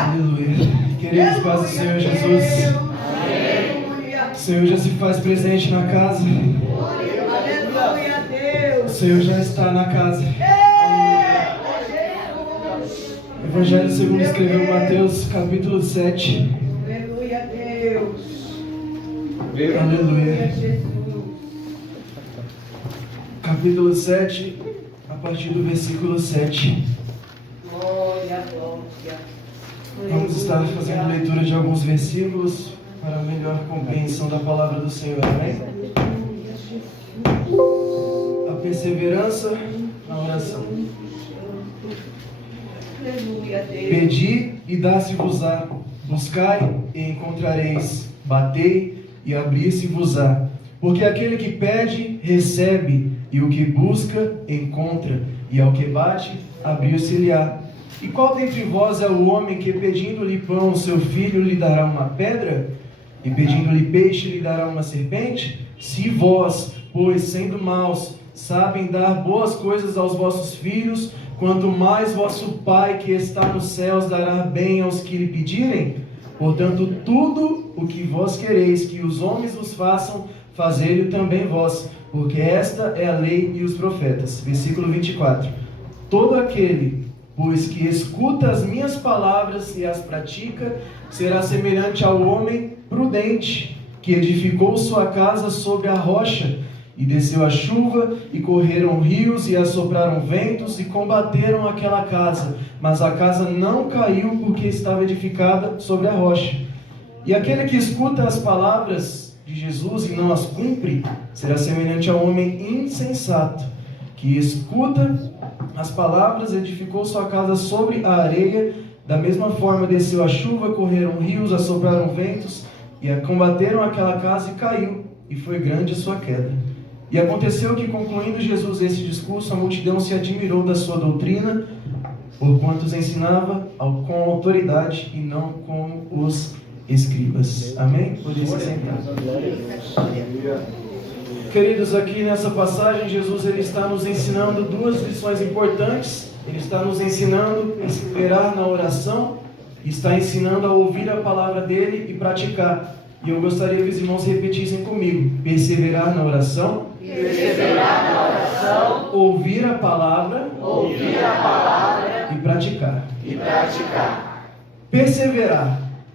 Aleluia. Queridos, paz do Senhor Jesus. O Senhor já se faz presente na casa. O Senhor já está na casa. Evangelho segundo escreveu Mateus, capítulo 7. Aleluia a Deus. Aleluia. Capítulo 7, a partir do versículo 7. Glória, glória. Vamos estar fazendo leitura de alguns versículos para melhor compreensão da palavra do Senhor. Amém? A perseverança na oração. Aleluia, Deus. Pedi e dá-se-vos-á, buscai e encontrareis, batei e abrir-se-vos-á. Porque aquele que pede, recebe, e o que busca, encontra, e ao que bate, abrir-se-lhe-á. E qual dentre vós é o homem que, pedindo-lhe pão, seu filho lhe dará uma pedra? E pedindo-lhe peixe, lhe dará uma serpente? Se vós, pois, sendo maus, sabem dar boas coisas aos vossos filhos, quanto mais vosso Pai que está nos céus dará bem aos que lhe pedirem? Portanto, tudo o que vós quereis que os homens vos façam, fazei-o também vós, porque esta é a lei e os profetas. Versículo 24. Todo aquele, pois, que escuta as minhas palavras e as pratica, será semelhante ao homem prudente, que edificou sua casa sobre a rocha, e desceu a chuva, e correram rios, e assopraram ventos, e combateram aquela casa. Mas a casa não caiu, porque estava edificada sobre a rocha. E aquele que escuta as palavras de Jesus e não as cumpre, será semelhante ao homem insensato, que escuta as palavras, edificou sua casa sobre a areia. Da mesma forma desceu a chuva, correram rios, assopraram ventos, e combateram aquela casa, e caiu, e foi grande a sua queda. E aconteceu que, concluindo Jesus esse discurso, a multidão se admirou da sua doutrina, porquanto os ensinava com autoridade e não como os escribas. Amém? Podia se sentar. Queridos, aqui nessa passagem, Jesus ele está nos ensinando duas lições importantes. Ele está nos ensinando a esperar na oração, e está ensinando a ouvir a palavra dele e praticar. E eu gostaria que os irmãos repetissem comigo: perseverar na oração, ouvir a palavra, e praticar.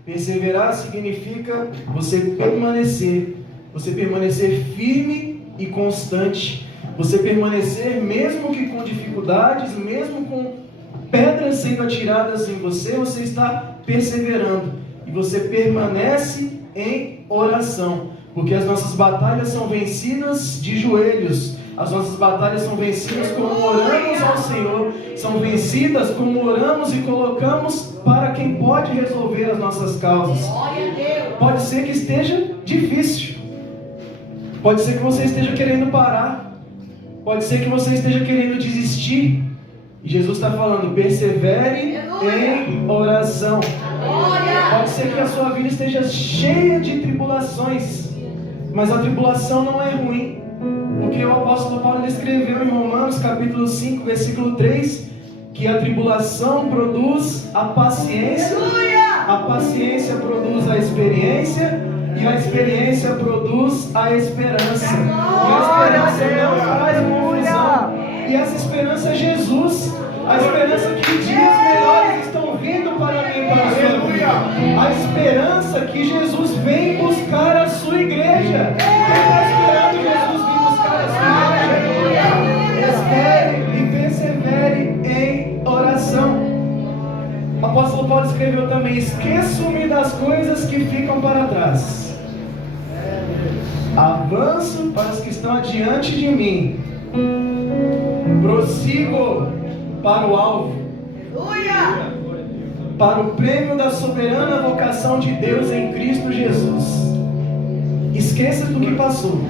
Perseverar significa você permanecer firme e constante, você permanecer mesmo que com dificuldades, mesmo com pedras sendo atiradas em você, você está perseverando, e você permanece em oração, porque as nossas batalhas são vencidas de joelhos, as nossas batalhas são vencidas como oramos ao Senhor, são vencidas como oramos e colocamos para quem pode resolver as nossas causas. Pode ser que esteja difícil, pode ser que você esteja querendo parar, pode ser que você esteja querendo desistir, e Jesus está falando: persevere em oração. Pode ser que a sua vida esteja cheia de tribulações, mas a tribulação não é ruim, porque o apóstolo Paulo escreveu em Romanos capítulo 5, versículo 3, que a tribulação produz a paciência produz a experiência, e a experiência produz a esperança. E a esperança não traz confusão, e essa esperança é Jesus, a esperança que dias melhores estão vindo para mim e para a sua vida, a esperança que Jesus vem buscar a sua igreja. Quem está esperando Jesus vir buscar a sua igreja? Espere e persevere em oração. O apóstolo Paulo escreveu também: esqueço-me das coisas que ficam para trás, avanço para as que estão adiante de mim, prossigo para o alvo, para o prêmio da soberana vocação de Deus em Cristo Jesus. Esqueça do que passou,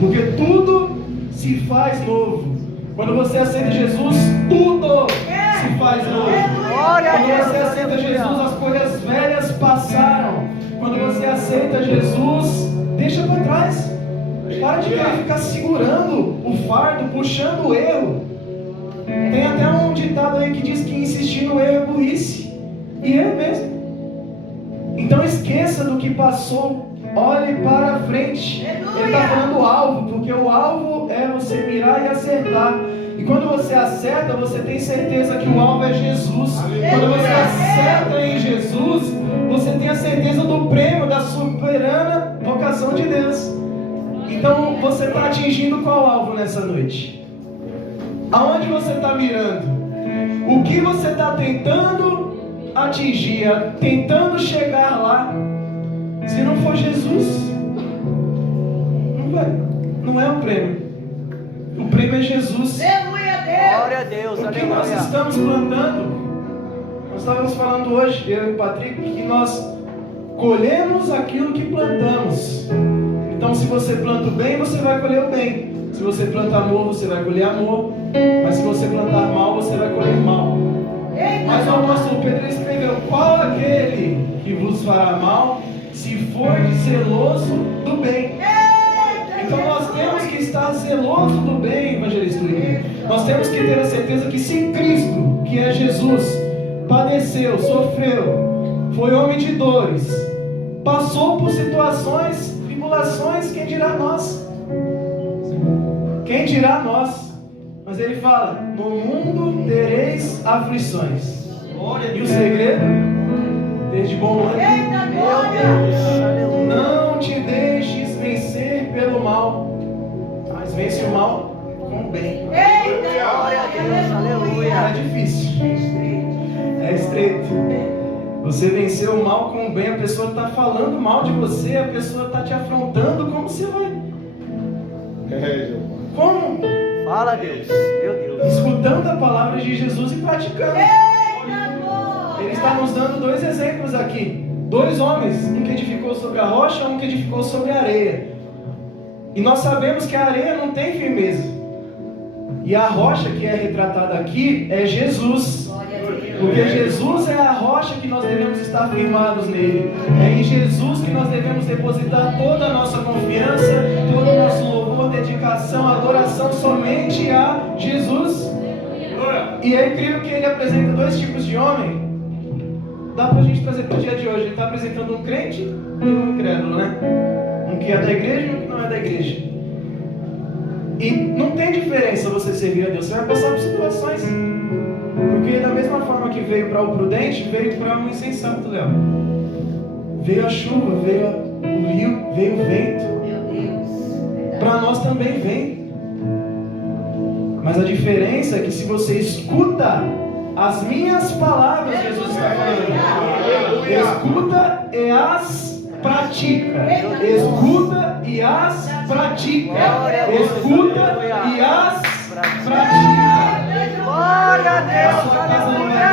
porque tudo se faz novo. Quando você aceita Jesus, tudo se faz novo. Quando você aceita Jesus, as coisas velhas passaram. Quando você aceita Jesus, deixa para trás. Para de querer ficar segurando o fardo, puxando o erro. Tem até um ditado aí que diz que insistir no erro é burrice. E é mesmo. Então esqueça do que passou, olhe para a frente. Ele está falando alvo, porque o alvo é você mirar e acertar. E quando você acerta, você tem certeza que o alvo é Jesus. Quando você acerta em Jesus, você tem a certeza do prêmio, da soberana vocação de Deus. Então você está atingindo qual alvo nessa noite? Aonde você está mirando? O que você está tentando atingir, tentando chegar lá? Se não for Jesus, não vai. Não é o prêmio. O prêmio é Jesus. Glória a Deus. O que nós estamos plantando? Nós estávamos falando hoje, eu e o Patrick, que nós colhemos aquilo que plantamos. Então, se você planta o bem, você vai colher o bem. Se você planta amor, você vai colher amor. Mas se você plantar mal, você vai colher mal. Mas o apóstolo Pedro escreveu: qual aquele que vos fará mal, se for zeloso do bem? Então nós temos que estar zeloso do bem, evangelista William. Nós temos que ter a certeza que se Cristo, que é Jesus, padeceu, sofreu, foi homem de dores, passou por situações, tribulações, quem dirá nós? Quem dirá nós? Mas ele fala: no mundo tereis aflições. E o segredo? Desde bom ânimo. Não te deixes vencer pelo mal, mas vence o mal com o bem. Glória a Deus, aleluia. É difícil, é estreito. Você venceu o mal com o bem. A pessoa está falando mal de você, a pessoa está te afrontando. Como você vai? Como? Fala, Deus, meu Deus. Escutando a palavra de Jesus e praticando. Ele está nos dando dois exemplos aqui. Dois homens, um que edificou sobre a rocha, um que edificou sobre a areia. E nós sabemos que a areia não tem firmeza. E a rocha que é retratada aqui é Jesus. Porque Jesus é a rocha que nós devemos estar firmados nele. É em Jesus que nós devemos depositar toda a nossa confiança, todo o nosso louvor, dedicação, adoração somente a Jesus. E é incrível que ele apresenta dois tipos de homem. Dá pra gente trazer para o dia de hoje. Ele está apresentando um crente e um incrédulo, né? Um que é da igreja e um que não é da igreja. E não tem diferença você servir a Deus. Você vai passar por situações. Porque da mesma forma que veio para o prudente, veio para o insensato, Léo. Veio a chuva, veio o rio, veio o vento. Para nós também vem. Mas a diferença é que se você escuta as minhas palavras, Jesus está falando, escuta e as pratica. Escuta e as pratica. Escuta e as pratica. Glória a Deus, aleluia.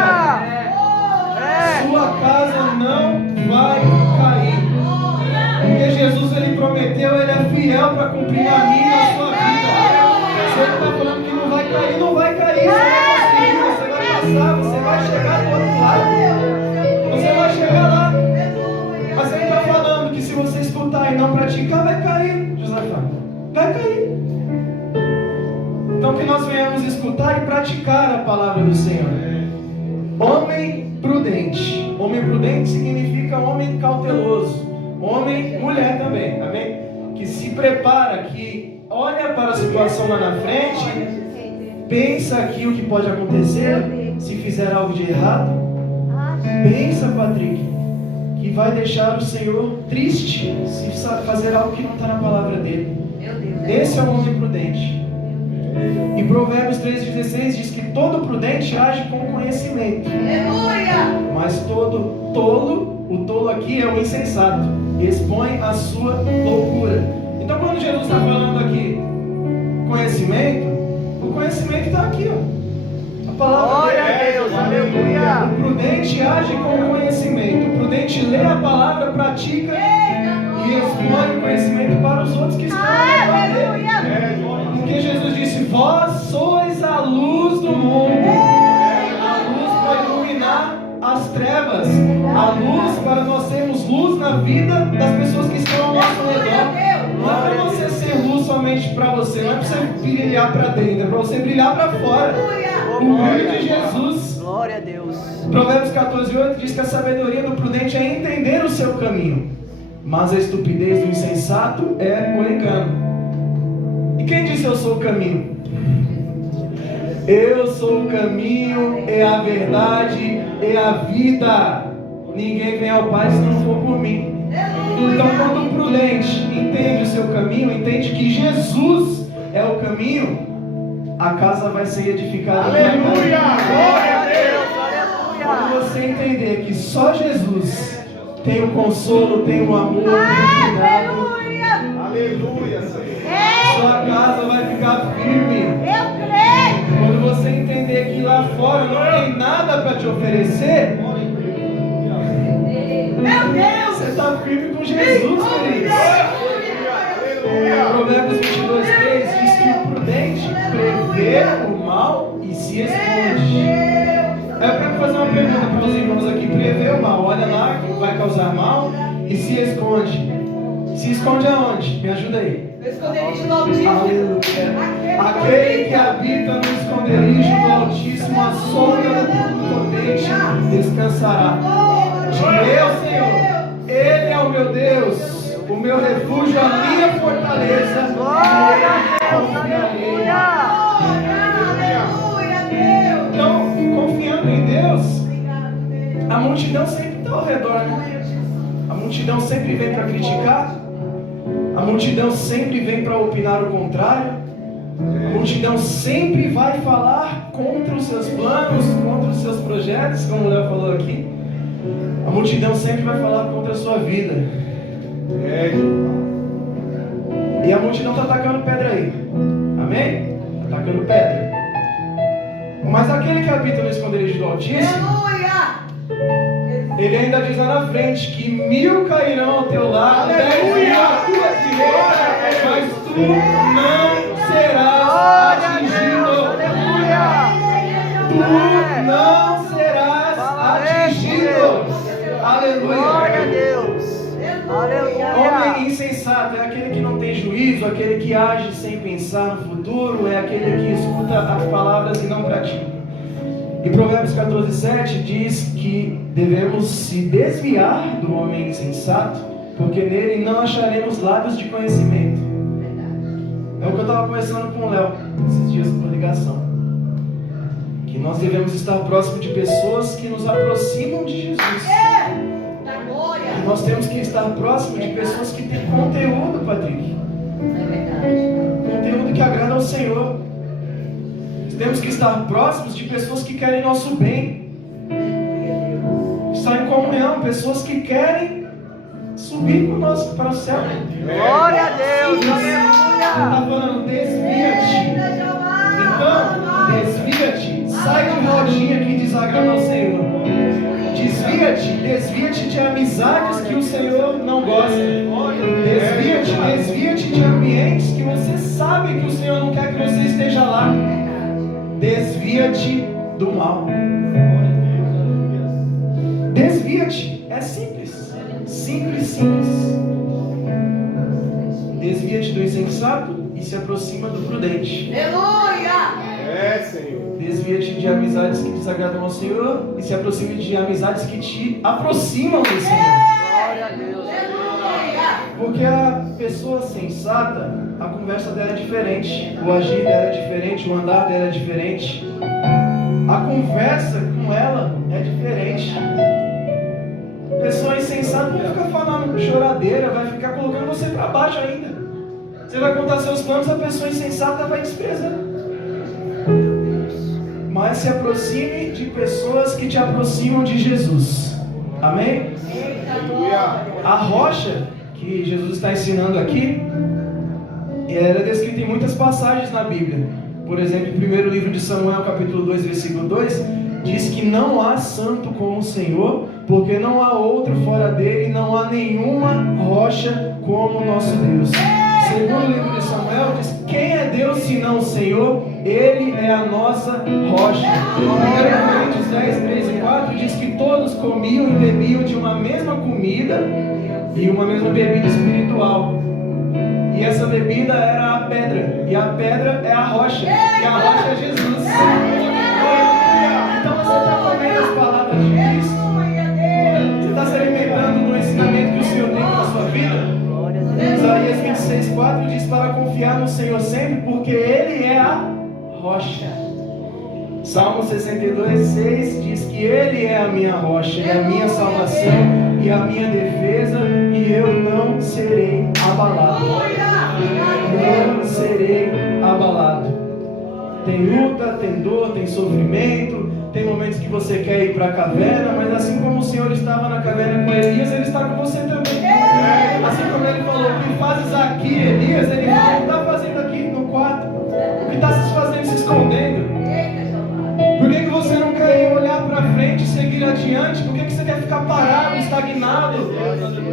Sua casa não vai cair. Porque Jesus, ele prometeu, ele é fiel para cumprir a minha e a sua vida. Se ele está falando que não vai cair, não vai cair. Você vai passar, você vai chegar do outro lado. Você vai chegar lá. Mas ele está falando que se você escutar e não praticar, vai cair, Josafá. Vai cair. Então que nós venhamos escutar e praticar a palavra do Senhor. Homem prudente. Homem prudente significa homem cauteloso. Homem, mulher também, amém? Que se prepara, que olha para a situação lá na frente, pensa aqui o que pode acontecer se fizer algo de errado. Pensa, Patrick, que vai deixar o Senhor triste se fazer algo que não está na palavra dele. Esse é o homem prudente. E Provérbios 3,16 diz que todo prudente age com conhecimento. Mas todo tolo, o tolo aqui é o insensato, expõe a sua loucura. Então quando Jesus está falando aqui conhecimento, o conhecimento está aqui, ó. A palavra Glória a Deus, aleluia. O prudente age com conhecimento. O prudente lê a palavra, pratica e expõe o conhecimento para os outros que estão ao lado dele. Porque Jesus disse: vós sois a luz do mundo. A luz para iluminar as trevas. A luz para nós sermos luz na vida das pessoas que estão ao nosso redor. Não é para você ser luz somente para você. Não é para você brilhar para dentro. É para você brilhar para fora. O brilho de Jesus. Glória a Deus. Provérbios 14:8 diz que a sabedoria do prudente é entender o seu caminho, mas a estupidez do insensato é o engano. E quem disse eu sou o caminho? Eu sou o caminho, é a verdade, é a vida. Ninguém vem ao Pai se não for por mim. Então, quando o prudente entende o seu caminho, entende que Jesus é o caminho, a casa vai ser edificada. Aleluia! Glória a Deus! Quando Aleluia! você entender que só Jesus tem o consolo, tem o amor, tem o cuidado, Aleluia, Senhor. sua casa vai ficar firme. Eu creio. Quando você entender que lá fora não tem nada para te oferecer, Meu Deus. você está firme com Jesus, queridos. Provérbios 22:3 diz que o prudente prevê o mal e se esconde. Eu quero fazer uma pergunta para os irmãos aqui. Prevê o mal, olha lá que vai causar mal e se esconde. Se esconde aonde? Me ajuda aí. No esconderijo do Altíssimo. Aleluia. Aquele que habita no esconderijo do Altíssimo, a sombra do Potente descansará. Meu Senhor, Ele é o meu Deus, o meu refúgio, a minha fortaleza. Glória a Deus! Aleluia! Aleluia, Deus. Então, confiando em Deus, a multidão sempre está ao redor, né? A multidão sempre vem para criticar, a multidão sempre vem para opinar o contrário, a multidão sempre vai falar contra os seus planos, contra os seus projetos, como o Léo falou aqui. A multidão sempre vai falar contra a sua vida. E a multidão está atacando pedra aí. Amém? Está atacando pedra. Mas aquele que habita no esconderijo do Altíssimo, Aleluia. ele ainda diz lá na frente que 1000 cairão ao teu lado, 10.000 à tua direita, mas tu não serás atingido. Tu não serás atingido. Glória a Aleluia. Deus! Aleluia! Homem insensato é aquele que não tem juízo, aquele que age sem pensar no futuro, é aquele que escuta as palavras e não pratica. E Provérbios 14:7 diz que devemos se desviar do homem insensato, porque nele não acharemos lábios de conhecimento. É o que eu estava conversando com o Léo esses dias por ligação. Que nós devemos estar próximo de pessoas que nos aproximam de Jesus. Da glória. E nós temos que estar próximo de pessoas que têm conteúdo, Patrick. Conteúdo que agrada ao Senhor. Temos que estar próximos de pessoas que querem nosso bem. Estar em comunhão, pessoas que querem subir conosco para o céu. Glória a Deus! Está Aleluia! falando, desvia-te. Então, desvia-te. Sai de rodinha que desagrada ao Senhor. Desvia-te de amizades que o Senhor não gosta. Desvia-te de ambientes que você sabe que o Senhor não quer que você esteja lá. Desvia-te do mal. Desvia-te. É simples. Simples. Desvia-te do insensato e se aproxima do prudente. Aleluia. Senhor. Desvia-te de amizades que desagradam ao Senhor e se aproxime de amizades que te aproximam do Senhor. Glória a Deus! Porque a pessoa sensata, a conversa dela é diferente, o agir dela é diferente, o andar dela é diferente. A conversa com ela é diferente. A pessoa insensata vai ficar falando choradeira, vai ficar colocando você para baixo ainda. Você vai contar seus planos, a pessoa insensata vai desprezar. Mas se aproxime de pessoas que te aproximam de Jesus. Amém? A rocha que Jesus está ensinando aqui, ela é descrita em muitas passagens na Bíblia. Por exemplo, em 1º livro de Samuel, capítulo 2, versículo 2, diz que não há santo como o Senhor, porque não há outro fora dele, não há nenhuma rocha como o nosso Deus. Segundo o livro de Samuel, diz: quem é Deus senão o Senhor? Ele é a nossa rocha. 1 Coríntios 10, 3 e 4 diz que todos comiam e bebiam de uma mesma comida e uma mesma bebida espiritual. E essa bebida era a pedra, e a pedra é a rocha, e a rocha é Jesus. Então você está comendo as palavras de Cristo? Você está se alimentando do ensinamento que o Senhor tem para a sua vida? Glória a Deus. Isaías 26:4 diz para confiar no Senhor sempre, porque Ele é a rocha. Salmo 62:6 diz que Ele é a minha rocha, Ele é a minha salvação e a minha defesa, e eu não serei abalado. Não serei abalado. Tem luta, tem dor, tem sofrimento, tem momentos que você quer ir para a caverna, mas assim como o Senhor estava na caverna com Elias, Ele está com você também. Assim como Ele falou, o que fazes aqui, Elias, Ele falou, o que está fazendo aqui no quarto? O que está se fazendo, se escondendo? Por que você não quer olhar para frente e seguir adiante? Por que você quer ficar parado, estagnado,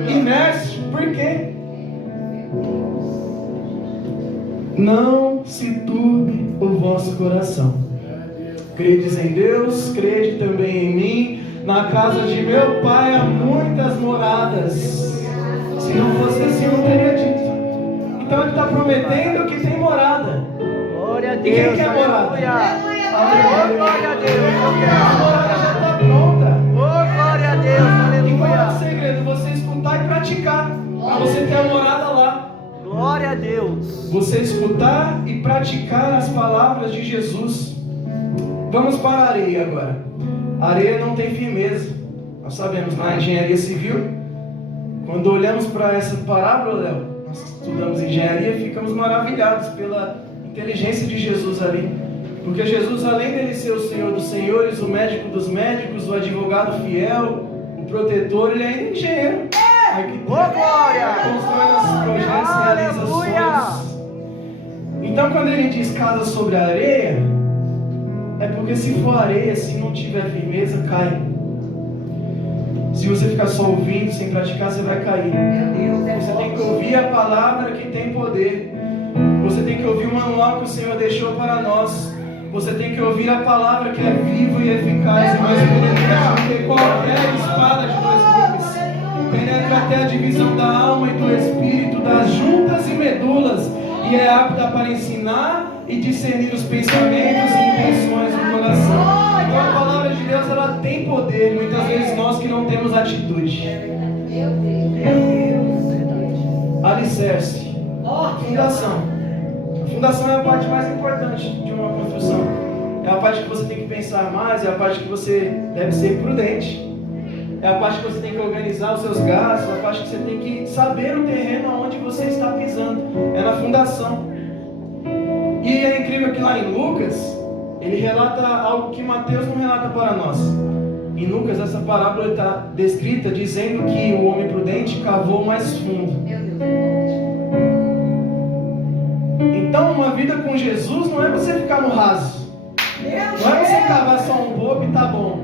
imerso? Por quê? Não se turbe o vosso coração. Credes em Deus, crede também em mim. Na casa de meu Pai há muitas moradas. Se não fosse assim, eu não teria dito. Então Ele está prometendo que tem morada. Glória a E Deus. quem quer morada? Oh, glória a Deus. A morada já está pronta. Oh, glória a Deus. E qual é o Aleluia. segredo? Você escutar e praticar. Para você ter a morada lá. Glória a Deus. Você escutar e praticar as palavras de Jesus. Vamos para a areia agora. A areia não tem firmeza. Nós sabemos, na engenharia civil, quando olhamos para essa parábola, Léo, nós estudamos engenharia, ficamos maravilhados pela inteligência de Jesus ali. Porque Jesus, além dele ser o Senhor dos senhores, o médico dos médicos, o advogado fiel, o protetor, ele ainda é engenheiro. Oh, glória. Constrói nossos projetos, realiza Aleluia. sonhos. Então, quando ele diz casa sobre a areia, é porque se for areia, se não tiver firmeza, cai. Se você ficar só ouvindo, sem praticar, você vai cair. Você tem que ouvir a palavra que tem poder. Você tem que ouvir o manual que o Senhor deixou para nós. Você tem que ouvir a palavra que é viva e eficaz e mais poderosa do que qualquer espada de dois gumes. Penetra até a divisão da alma e do espírito, das juntas e medulas, e é apta para ensinar e discernir os pensamentos e intenções do coração. Então a palavra de Deus, ela tem poder, muitas vezes nós que não temos atitude. Alicerce, fundação. A fundação é a parte mais importante de uma construção. É a parte que você tem que pensar mais, é a parte que você deve ser prudente. É a parte que você tem que organizar os seus gastos, é a parte que você tem que saber o terreno onde você está pisando. É na fundação. E é incrível que lá em Lucas, ele relata algo que Mateus não relata para nós. Em Lucas, essa parábola está descrita dizendo que o homem prudente cavou mais fundo. Então, uma vida com Jesus não é você ficar no raso. Não é você cavar só um pouco e tá bom.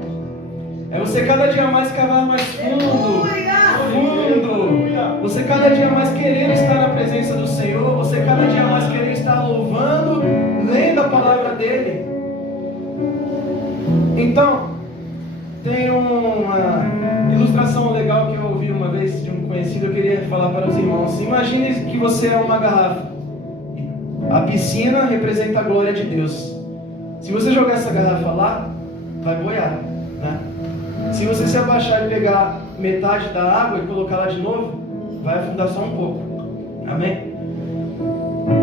É você cada dia mais cavar mais fundo. Você cada dia mais querer estar na presença do Senhor. Você cada dia mais querer estar louvando, lendo a palavra dele. Então, tem uma ilustração legal que eu ouvi uma vez de um conhecido. Eu queria falar para os irmãos. Imagine que você é uma garrafa. A piscina representa a glória de Deus. Se você jogar essa garrafa lá, vai boiar, né? Se você se abaixar e pegar metade da água e colocar lá de novo, vai afundar só um pouco. Amém?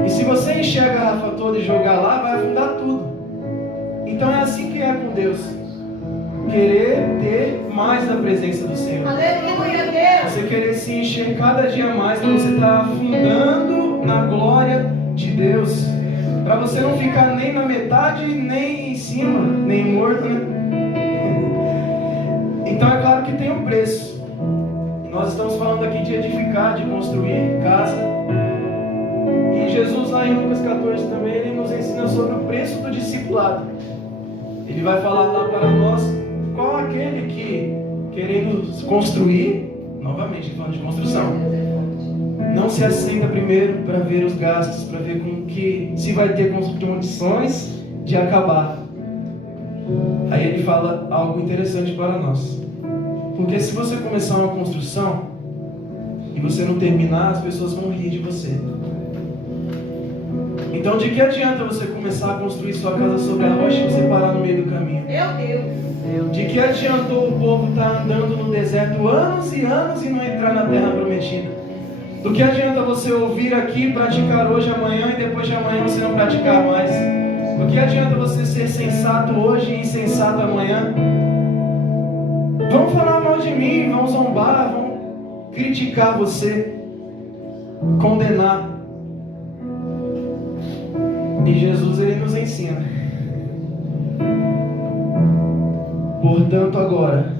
E se você encher a garrafa toda e jogar lá, vai afundar tudo. Então é assim que é com Deus. Querer ter mais da presença do Senhor. Aleluia, Deus. Você querer se encher cada dia mais, para você estar afundando na glória de Deus. Para você não ficar nem na metade, nem em cima, nem morto, né? Então é claro que tem um preço. Nós estamos falando aqui de edificar, de construir casa. E Jesus lá em Lucas 14 também, ele nos ensina sobre o preço do discipulado. Ele vai falar lá para nós qual aquele que, querendo construir, novamente falando de construção, não se assenta primeiro para ver os gastos, para ver com que se vai ter condições de acabar. Aí ele fala algo interessante para nós. Porque se você começar uma construção e você não terminar, as pessoas vão rir de você. Então de que adianta você começar a construir sua casa sobre a rocha e você parar no meio do caminho? Meu Deus. De que adiantou o povo estar andando no deserto anos e anos e não entrar na terra prometida? Do que adianta você ouvir aqui, praticar hoje, amanhã e depois de amanhã você não praticar mais? Do que adianta você ser sensato hoje e insensato amanhã? Vão falar mal de mim, vão zombar, vão criticar você, condenar. E Jesus, ele nos ensina. Portanto, agora,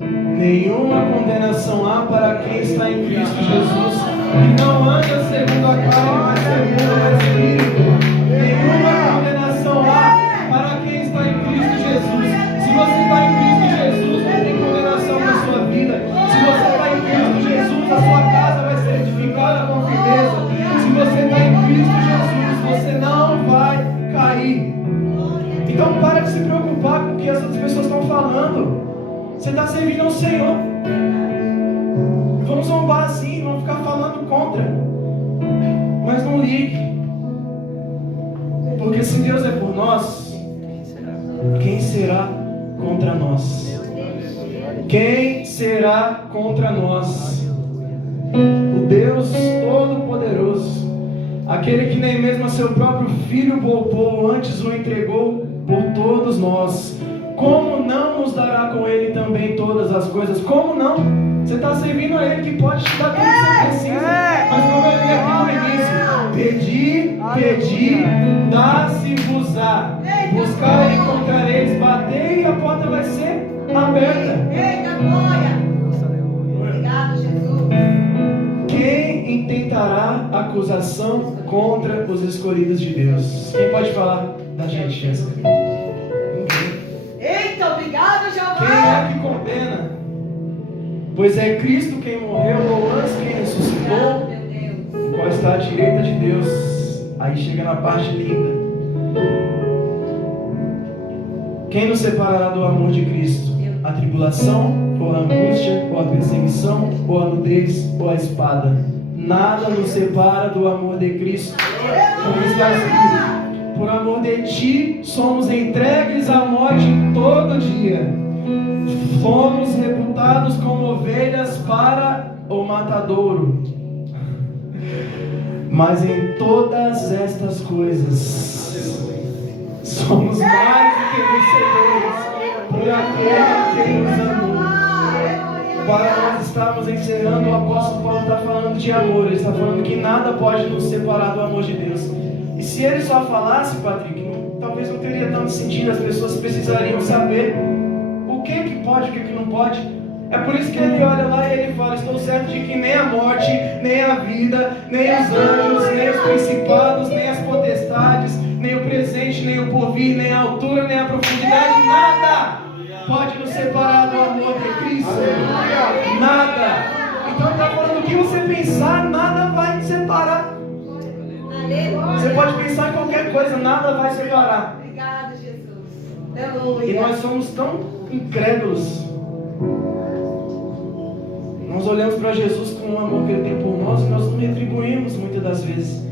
nenhuma condenação há para quem está em Cristo Jesus, que não anda segundo a carne, mas segundo o Espírito. Nenhuma condenação há para quem está em Cristo Jesus. Se você está em Cristo Jesus, não tem condenação na sua vida. Se você está em Cristo Jesus, a sua casa vai ser edificada com firmeza. Se você está em Cristo Jesus, você não vai cair. Então para de se preocupar com o que as outras pessoas estão falando. Você está servindo ao Senhor. Vamos zombar assim, vamos ficar falando contra. Mas não ligue. Porque se Deus é por nós, quem será contra nós? Quem será contra nós? O Deus Todo-Poderoso, aquele que nem mesmo a seu próprio Filho poupou, antes o entregou por todos nós. Como não nos dará com Ele também todas as coisas? Como não? Você está servindo a Ele que pode te dar tudo que você precisa. Mas como eu li aqui no início, pedi, dá-se-vos-á. Buscar e encontrareis, batei e a porta vai ser aberta. Eita, glória! Obrigado, Jesus. Quem intentará acusação contra os escolhidos de Deus? Quem pode falar da gente, Jéssica? Eita, obrigado, Jeová. Quem é que condena? Pois é Cristo quem morreu, ou antes quem ressuscitou, Obrigado, meu Deus. o qual está à direita de Deus. Aí chega na parte linda. Quem nos separará do amor de Cristo? A tribulação, ou a angústia, ou a perseguição, ou a nudez, ou a espada? Nada nos separa do amor de Cristo. Como está escrito: por amor de ti somos entregues à morte todo dia. Fomos reputados como ovelhas para o matadouro. Mas em todas estas coisas somos mais do que vencedores por aquele que nos amou. Para nós estamos encerrando, o apóstolo Paulo está falando de amor. Ele está falando que nada pode nos separar do amor de Deus. E se ele só falasse, Patrick, talvez não teria tanto sentido. As pessoas precisariam saber o que pode e o que não pode. É por isso que ele olha lá e ele fala: estou certo de que nem a morte, nem a vida, nem os anjos, nem os principados, nem as potestades, nem o presente, nem o porvir, nem a altura, nem a profundidade, nada pode nos separar do amor de Cristo. Nada. Então ele está falando: o que você pensar, nada vai te separar. Você pode pensar em qualquer coisa, nada vai separar. Obrigado, Jesus. Aleluia. E nós somos tão incrédulos. Nós olhamos para Jesus com o amor que Ele tem por nós e nós não retribuímos muitas das vezes.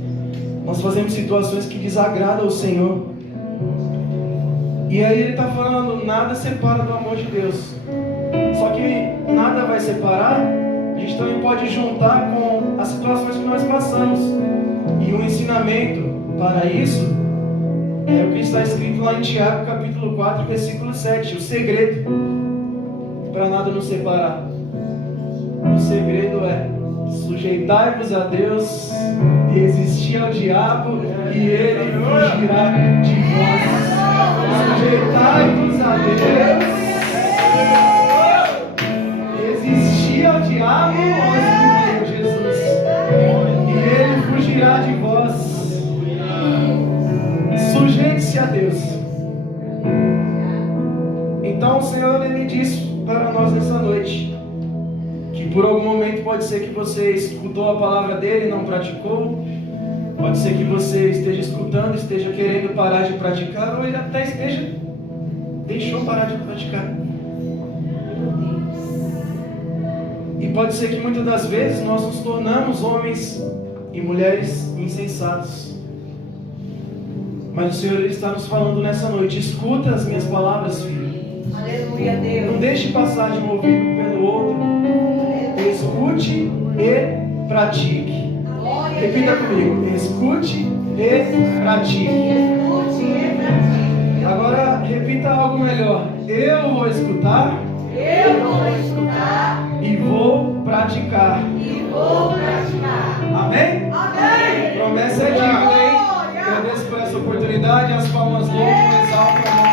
Nós fazemos situações que desagradam o Senhor. E aí Ele está falando: nada separa do amor de Deus. Só que nada vai separar, a gente também pode juntar com as situações que nós passamos. E o ensinamento para isso é o que está escrito lá em Tiago capítulo 4, versículo 7. O segredo para nada nos separar. O segredo é: sujeitai-vos a Deus, resistir ao diabo e ele fugirá de vós. Sujeitai-vos a Deus, resistir ao diabo, ó Jesus, e ele fugirá de vós. Sujeite-se a Deus. Então o Senhor, Ele disse para nós nessa noite que por algum momento pode ser que você escutou a palavra dele e não praticou. Pode ser que você esteja escutando, esteja querendo parar de praticar, ou ele até deixou parar de praticar. E pode ser que muitas das vezes nós nos tornamos homens e mulheres insensatos. Mas o Senhor, Ele está nos falando nessa noite: escuta as minhas palavras, filho. Aleluia, Não Deus. deixe passar de um ouvido pelo outro. Escute e pratique. Glória a Repita Deus. comigo. Escute e pratique. Escute e pratique. Agora repita algo melhor. Eu vou escutar Eu vou escutar e vou praticar. e vou praticar. Amém? Amém. Promessa é dívida, hein? Agradeço por essa oportunidade. As palmas loucas, exaltam a mão